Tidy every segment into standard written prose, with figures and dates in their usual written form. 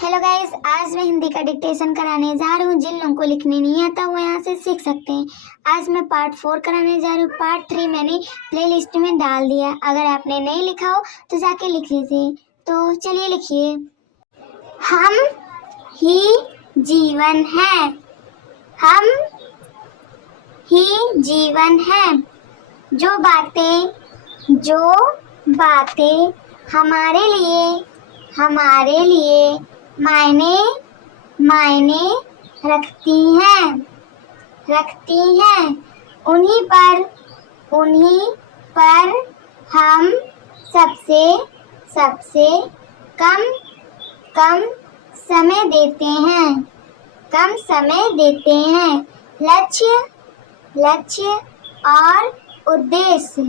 Hello guys, आज मैं हिंदी का डिक्टेशन कराने जा रही हूँ। जिन लोगों को लिखने नहीं आता वो यहाँ से सीख सकते हैं। आज मैं पार्ट 4 कराने जा रही हूँ। पार्ट 3 मैंने प्लेलिस्ट में डाल दिया। अगर आपने नहीं लिखा हो तो जाके लिख लीजिए। तो चलिए लिखिए। हम ही जीवन है, हम ही जीवन है। जो बातें हमारे लिए मायने रखती हैं, उन्हीं पर हम सबसे कम समय देते हैं। लक्ष्य और उद्देश्य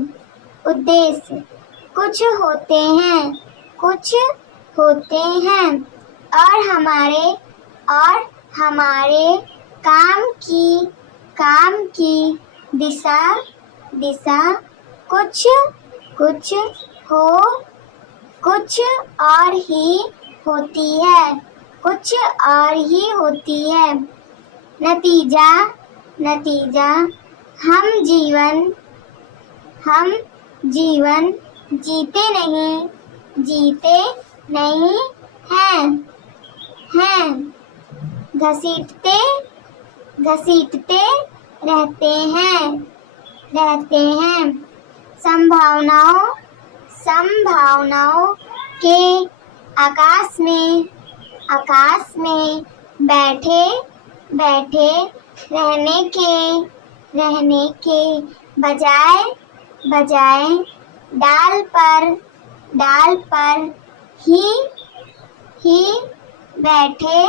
कुछ होते हैं और हमारे काम की दिशा कुछ और ही होती है। नतीजा हम जीवन जीते नहीं हैं, घसीटते रहते हैं। संभावनाओं के आकाश में बैठे रहने के बजाय डाल पर ही बैठे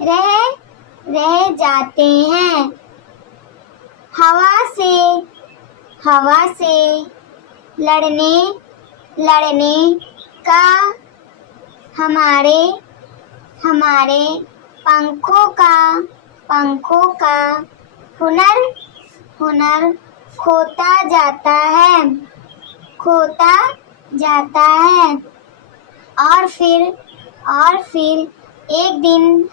रह जाते हैं। हवा से लड़ने का हमारे पंखों का हुनर खोता जाता है और फिर एक दिन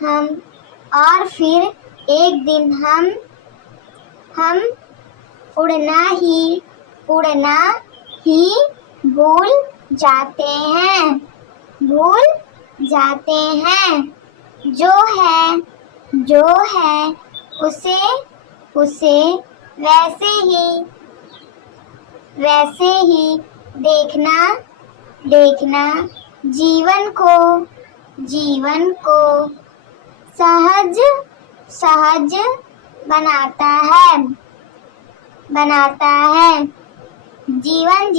हम उड़ना ही भूल जाते हैं। जो है उसे वैसे ही देखना जीवन को सहज बनाता है। जीवन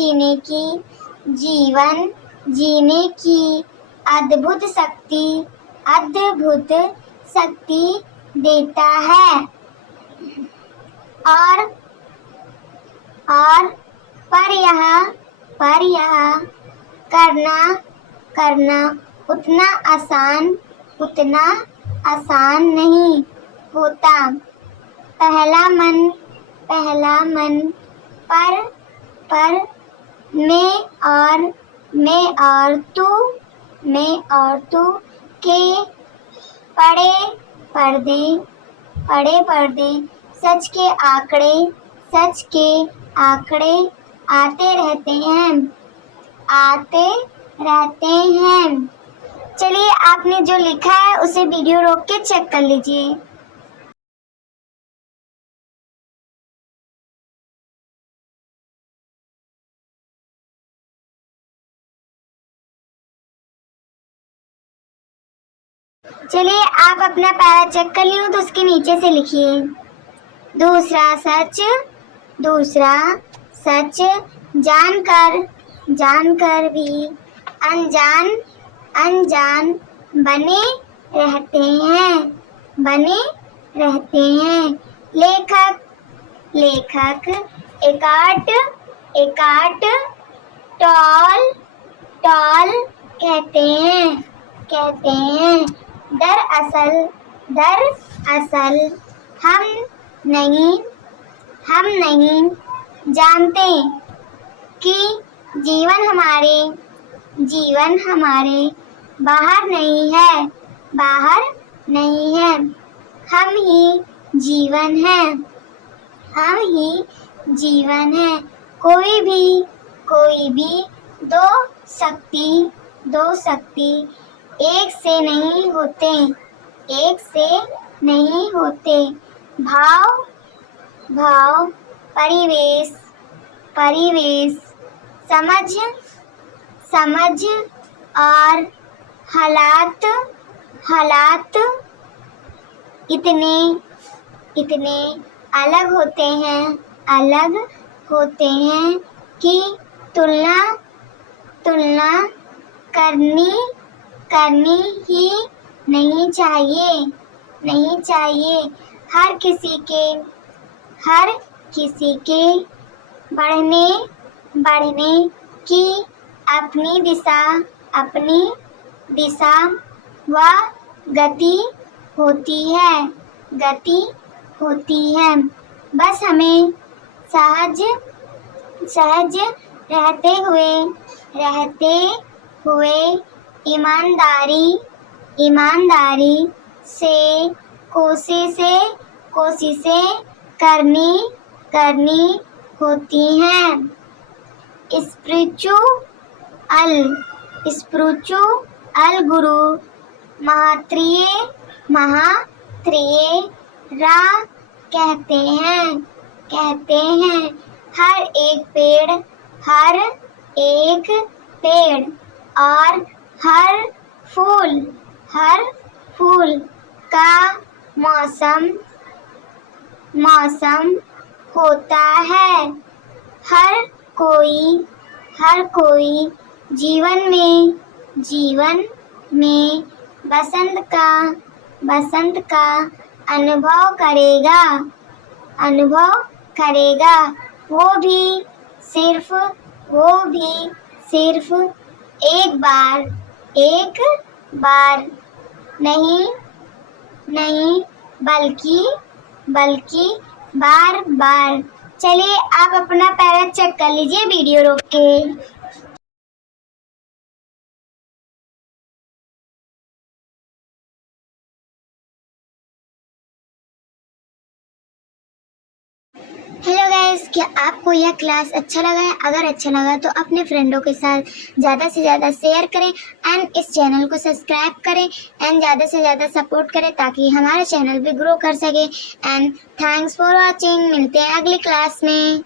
जीने की अद्भुत शक्ति देता है और पर यह करना उतना आसान नहीं होता। पहला मन पर मैं और तू के पड़े पर्दे सच के आंकड़े आते रहते हैं। चलिए, आपने जो लिखा है उसे वीडियो रोक के चेक कर लीजिए। चलिए, आप अपना पैरा चेक कर लियो तो उसके नीचे से लिखिए। दूसरा सच जानकर भी अनजान बने रहते हैं। लेखक एकार्ट टॉल कहते हैं। दरअसल हम नहीं जानते कि जीवन हमारे बाहर नहीं है, बाहर नहीं है। हम ही जीवन है, हम ही जीवन है। कोई भी दो शक्ति एक से नहीं होते, एक से नहीं होते। भाव भाव परिवेश परिवेश समझ समझ और हालात हालात इतने इतने अलग होते हैं कि तुलना तुलना करनी करनी ही नहीं चाहिए। हर किसी के बढ़ने की अपनी दिशा व गति होती है। बस हमें सहज रहते हुए ईमानदारी से कोशिशें करनी होती हैं। स्पिरिचुअल गुरु महात्रेय रा कहते हैं हर एक पेड़ और हर फूल का मौसम होता है। हर कोई जीवन में बसंत का अनुभव करेगा। वो भी सिर्फ एक बार नहीं बल्कि बार बार। चलिए आप अपना पैरा चेक कर लीजिए वीडियो रोक के। हेलो गाइस, क्या आपको यह क्लास अच्छा लगा है? अगर अच्छा लगा तो अपने फ्रेंडों के साथ ज़्यादा से ज़्यादा शेयर करें एंड इस चैनल को सब्सक्राइब करें एंड ज़्यादा से ज़्यादा सपोर्ट करें ताकि हमारा चैनल भी ग्रो कर सके। And thanks for watching. मिलते हैं अगली क्लास में।